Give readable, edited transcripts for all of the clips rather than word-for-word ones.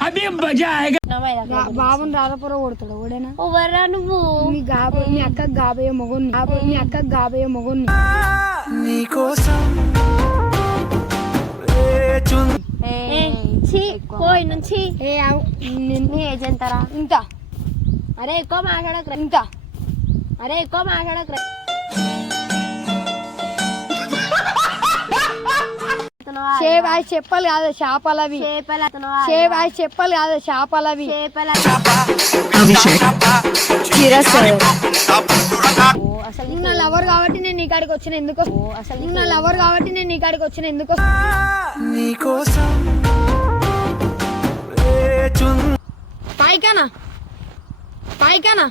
अभी मजा आएगा. బాబుని రాధపుర కొడతాడు ఓడేనా ఓవర్రా నువ్వు మీ అక్క గాబయ్య మొగన్ని పోయి నుంచి నిన్ను ఏజ్ ఎంతరా ఇంత అరే ఎక్కువ మాట్లాడకరా ఇంత అరే ఎక్కువ మాట్లాడకరా చెప్పాలి కాదు చేపలవి చెప్పాలి కాదు చేపలవి అసలు నా లవర్ కాబట్టి నేను నీ కాడికి వచ్చిన ఎందుకు నా లవర్ కాబట్టి నేను నీ కాడికి వచ్చిన ఎందుకు పైకానా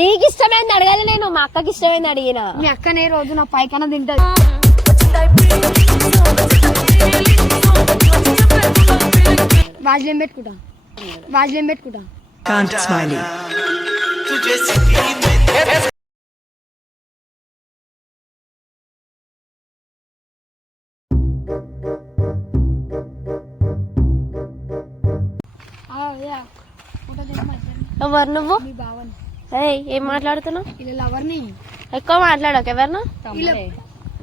నీకు ఇష్టమైంది అడగాలి నేను మా అక్కకి ఇష్టమైంది అడిగిన మీ అక్కనే రోజు నా పైకన తింటది వాజ్లేం పెట్టుకుంటా ఎవరు నువ్వు మీ బావని ఏం మాట్లాడుతున్నావు ఇలా లవర్ని ఎక్కువ మాట్లాడక ఎవరినా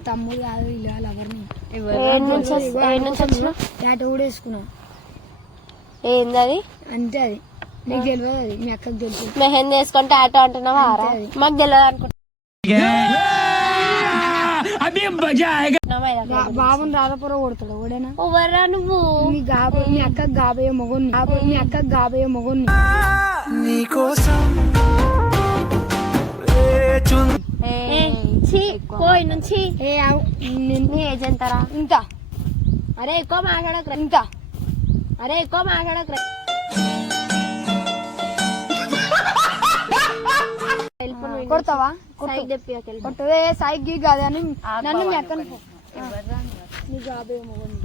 తమ్ముడు కాదు ఇలా లవర్ని నుంచి వచ్చినా టాటూ కూడా వేసుకున్నా ఏంది అది అంతే అది నీకు తెలియదు అది మీ అక్కకి తెలుసు మెహందీ వేసుకుంటే ఆటో అంటున్నావా మాకు తెలియదు అనుకుంటా బాబుని రాధపుర కొడతాడు ఓడేనా ఓవర్రా నువ్వు మీ అక్క గాబయ్య మొగన్ని పోయి నుంచి నిన్ను ఏజ్ ఎంతరా ఇంత అరే ఎక్కువ మాట్లాడకరా ఇంత కొడతావా కొట్టదే సైకి కాదు అని నన్ను మీ అక్కని నీ గాబయ్య మొగన్ని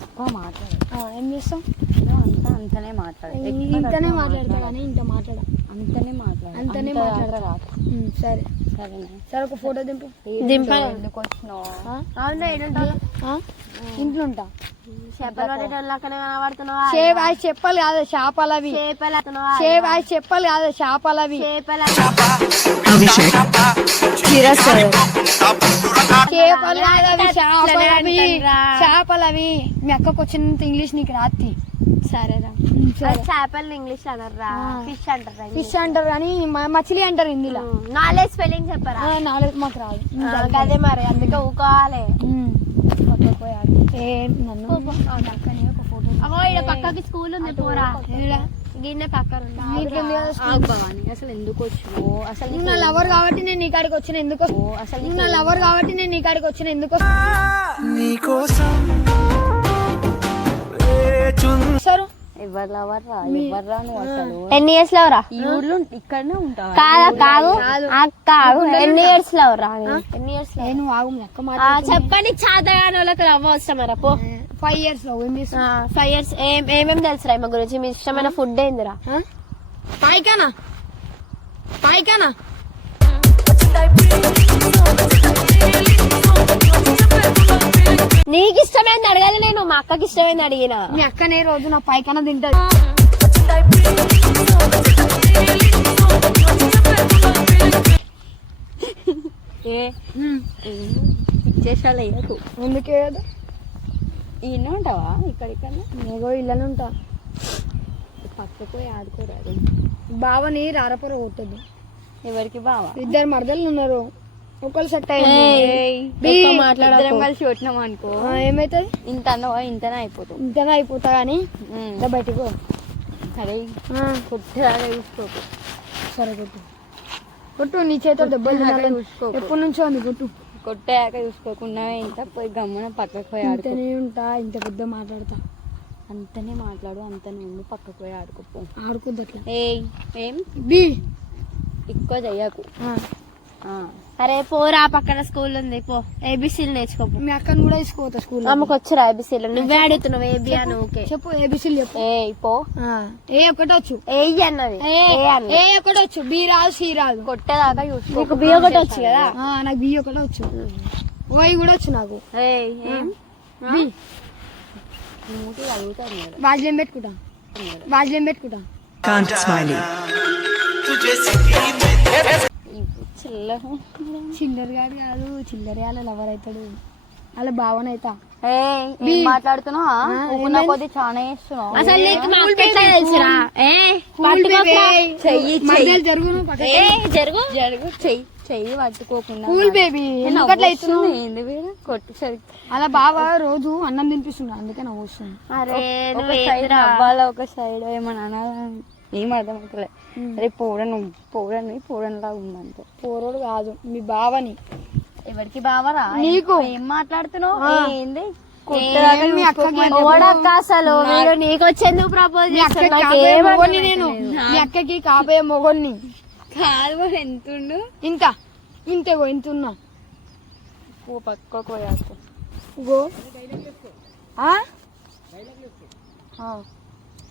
ఎక్కువ మాట్లాడు ఏం చేస్తాం అంతనే మాట్లాడు ఇంతనే మాట్లాడతా కానీ ఇంత మాట్లాడ అంతనే మాట్లాడతా సరే సరే ఒక ఫోటో దింపాను ఎందుకు వచ్చినావు అవునా ఇంట్లో ఉంటా కనబడుతున్నావా చెప్పాలి కాదు చేపలవి చెప్పాలి కాదు చేపలవి చేపలవి మీ అక్కకు వచ్చినంత ఇంగ్లీష్ నీకు రాత్రి సరేరా చేపలు ఇంగ్లీష్ అనర్రా ఫిష్ అంటారు కానీ మచిలీ అంటారు హిందీలో నాలెడ్జ్ స్పెల్లింగ్ చెప్పరా నాలెడ్జ్ మాకు రాదు అదే మరి అందుకే ఊకోవాలి పక్కకి స్కూల్ ఉంది పోరా గిన్నె పక్కన అసలు ఎందుకు వచ్చినావు అసలు నా లవర్ కాబట్టి నేను నీ కాడికి వచ్చిన ఎందుకు నా లవర్ కాబట్టి నేను నీ కాడికి వచ్చిన ఎందుకు సార్ ఎన్ని ఇయర్స్ లో రా ఇక్కడనే ఉంటావు కాదు కాదు ఎన్ని ఇయర్స్ లో రా ఎన్ని ఇయర్స్ లో నేను ఆగు చెప్పండి చాతగాని వాళ్ళకి లవ్ అవసరమరా పో 5 years లో 5 years ఏమేమి తెలుసురా మా గురించి మీ ఇష్టమైన ఫుడ్ ఏందిరా పైకానా నీకు ఇష్టమైంది అడగాలి నేను మా అక్కకి ఇష్టమైంది అడిగిన మీ అక్కనే రోజు నా పైకన తింటది ఇచ్చేసాలే ఎందుకే ఈయన ఉంటావా ఇక్కడ ఏగో ఇళ్ళనే ఉంటా పక్కకు పోయి ఆడుకోరాదు బావని రారపుర కొట్టద్దు ఎవరికి బావా ఇద్దరు మరదలు ఉన్నారు ఒకళ్ళు సెట్ అయ్యి కలిసి కొట్టినాం అనుకో ఏమైతుంది ఇంతనే అయిపోతా గానీ బయటకు అరే కొట్టేలాగా చూసుకోకు సరే కొట్టు నీ చేతితో దెబ్బలు ఎప్పటి నుంచో ఉంది కొట్టాక చూసుకోకుండా ఇంత పోయి గమ్మున పక్కకు పోయి ఆడుతూనే ఉంటా ఇంత పెద్ద మాట్లాడతా అంతనే మాట్లాడు అంతనే ఉండి పక్కకు పోయి ఆడుకోపో ఆడుకోద్దు అట్లా ఏం బి ఎక్కువ చెయ్యకు అరే పోరా పక్కన స్కూల్ ఉంది పో ఏబిసీలు నేర్చుకోపో. మీ అక్కను కూడా తీసుకోవద్దా స్కూల్? అమ్మకు వచ్చురా ఏబిసీలు, నువ్వే అడుగుతున్నావు ఏబి అని. ఓకే చెప్పు ఏబిసిల్ చెప్పు. ఏ పో ఏ ఒకటి వచ్చు, ఏ అన్నది ఏ ఒకటి వచ్చు, బి రాదు సి రాదు. కొట్టేదాకా నీకు బి ఒకటి వచ్చు కదా. నాకు బి ఒకటి వచ్చు, ఓయి కూడా వచ్చు నాకు. బి వాజ్లేం పెట్టుకుంటా, వాజ్లేం పెట్టుకుంటా. చిల్లర గాడు కాదు, చిల్లర వాళ్ళ లవర్ అవుతాడు, అలా భావన అవుతా. మాట్లాడుతున్నావు కొద్ది చాలా చేస్తున్నావు. అసలు నీకు మా అక్క ఎట్లా తెలుసురా? జరుగు జరుగు చెయ్యి చెయ్యి పట్టుకోకుండా కూల్ బేబీ ఎందుకట్లా ఏంది కొట్టు సరి. అలా బావ రోజు అన్నం తినిపిస్తున్నా, అందుకే నవ్వు వస్తుంది. అరే ఒక సైడ్ అవ్వాలా, ఒక సైడ్ ఏమన్నా ఏం అర్థం అవుతలే. అరే పోరనిలాగా ఉందంటే. పోరోడు కాదు మీ బావని. ఎవరికి బావరా? నీకు. ఏం మాట్లాడుతున్నావు? ఏంది మీ అక్కకి అసలు మీరు నీకు వచ్చేందుకు ప్రపోజ్ చేస్తాను నేను? మీ అక్కకి కాబోయే మొగోన్ని కాదు. ఎంతుండు? ఇంత ఇంతేగో ఇంత ఉన్నా. పక్కకు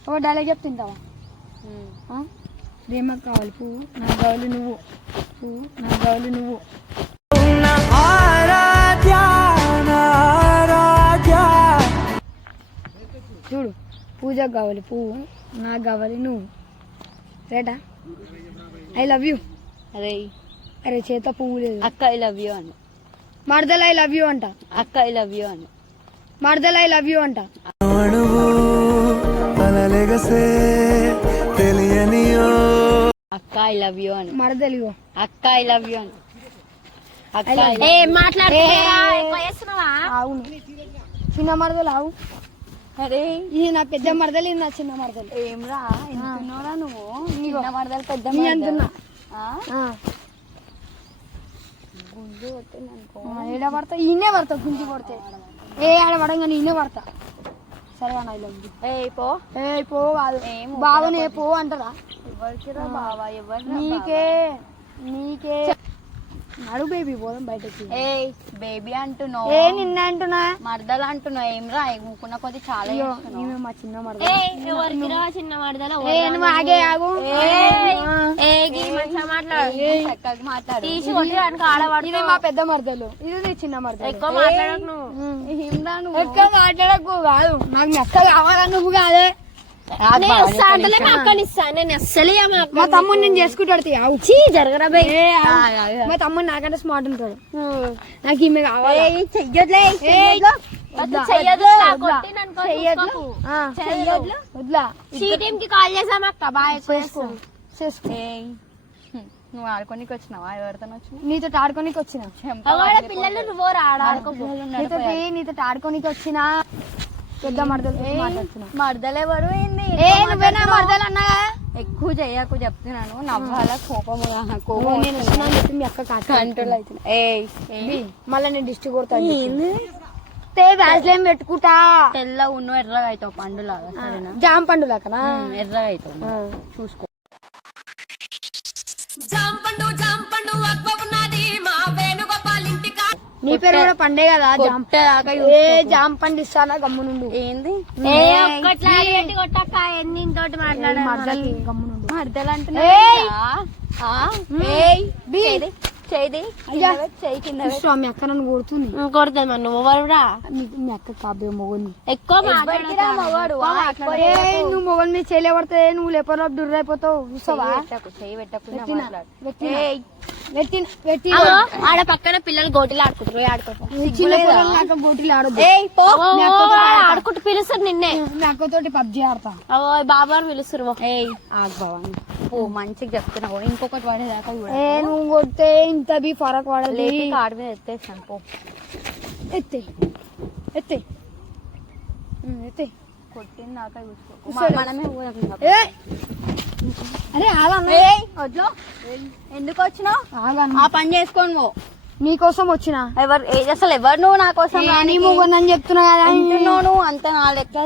ఒక డైలాగ్ చెప్తుంటావా? ప్రేమకు కావాలి పువ్వు, నాకు కావాలి నువ్వు, పువ్వు నాకు కావాలి నువ్వు. చూడు, పూజకు కావాలి పువ్వు, నాకు కావాలి నువ్వు. రేటా? I love you. అరే అరే చేత పువ్వు లేదు. అక్క ఐ లవ్ యూ అని. మరదలు ఐ లవ్ యూ అంట. అక్క ఐ లవ్ యూ అని. మరదలు ఐ లవ్ యూ అంట. అక్క ఐ లవ్ యూ అని. మరదలు అక్క ఐ లవ్ యూ అని. అవును, చిన్న మరదలు ఆవు. అరే ఇది నా పెద్ద మరదలు, ఇది నా చిన్న మరదలు. ఏమ్రా ఎంతున్నారా నువ్వు? చిన్న మరదలు పెద్ద అంటున్నా. గుంజు కొట్టిందనుకో. ఏడ పడతా? ఈయనే పడతా, గుంజి పడితే. ఏ ఆడ పడంగా నేనే పడతా. సరే అన్న ఐ లవ్ యూ. పో పో కాదు, బావనే పో అంటారా? ఎవరికి రా బావా? ఎవరు? నీకే నీకే. నడు బేబీ పోదాం బయటకి. ఏ బేబీ అంటున్నావు? ఏ నిన్న అంటున్నా, మరదలు అంటున్నావు. ఏమ్రా ఊకున్న కొద్ది చాలా ఈమె మా చిన్న మరదలు. చిన్న మరదలు నువ్వు ఆగే ఆగు. మాట్లాడు. ఇది మా పెద్ద మరదలు, ఇది నీ చిన్న మరదలు. ఎక్కువ మాట్లాడకు నువ్వు. ఎక్కువ మాట్లాడకు కాదు, నాకు మీ అక్క కావాలా నువ్వు కాదే. మా తమ్ముడు నేను చేసుకుంటాడు. జరగరా మా తమ్ముడు నాకంటే స్మార్ట్ ఉంటాడు. నాకు ఈమె కావాలి. వద్దా కాల్ చేసామక్క బాగా చేసుకో. నువ్వు ఆడుకోనికి వచ్చినావా? ఎవరితో వచ్చినా? నీతో ఆడుకోనికి వచ్చిన పిల్లలు నువ్వు నీతో ఆడుకోనికి వచ్చిన పెద్ద మరదలు మాట్లాడుతున్నా. మరదలు ఎవరు? ఏంది నువ్వేనా మరదలు అన్నా? ఎక్కువ చెయ్యకు చెప్తున్నాను. నవ్వాల కోపం నేను వస్తున్నా అని చెప్పి మీ అక్క కంట్రోల్ అవుతుంది. మళ్ళీ నేను డిస్ట్రిక్ట్ కొడతాను. వ్యాజ్లేం పెట్టుకుంటా. తెల్ల ఉన్ను ఎర్రగా అవుతావు పండులాగా. సరేనా? జామ పండు లాకనా ఎర్రగా అవుతావు, చూసుకో. నీ పేరు కూడా పండే కదా. జామ పండు ఇస్తానా గమ్మునుండు. ఏంది మరదలు గమ్మునుండు. మరదలు అంటున్నా. మీ అక్క నన్ను కొడుతుంది. కొడుతుంది మరి నువ్వు ఎవరురా? మీ అక్క కాబోయే మొగని ఎక్కువ నువ్వు మొగని మీద చేయలే పడితే నువ్వు లేపర్ డుర్ర అయిపోతావు. చూసావా? ఆడ పక్కన పిల్లలు గోటీలు ఆడుకుంటారు. గోటీలు ఆడొద్దు. ఆడుకుంటూ పిలుస్తారు నిన్నే. మీ అక్కతోటి పబ్జీ ఆడతా. బాబా అని పిలుస్తారు. బాబా మంచిగా చెప్తున్నావు. ఇంకొకటి పడేదాకా నువ్వు కొడితే ఇంత బి ఫరక్ పడదు. కాడు మీద ఎత్తేస్తాను. పో ఎత్తే ఎత్తే ఎత్తే. కొట్టింది దాకా చూసుకో. మనమే అరే వద్దు. ఎందుకు వచ్చినావు? ఆ పని చేసుకోను నువ్వు. నీకోసం వచ్చిన. అసలు ఎవరు నువ్వు? నా కోసం అని చెప్తున్నా కదా. నువ్వు అంత నా లెక్క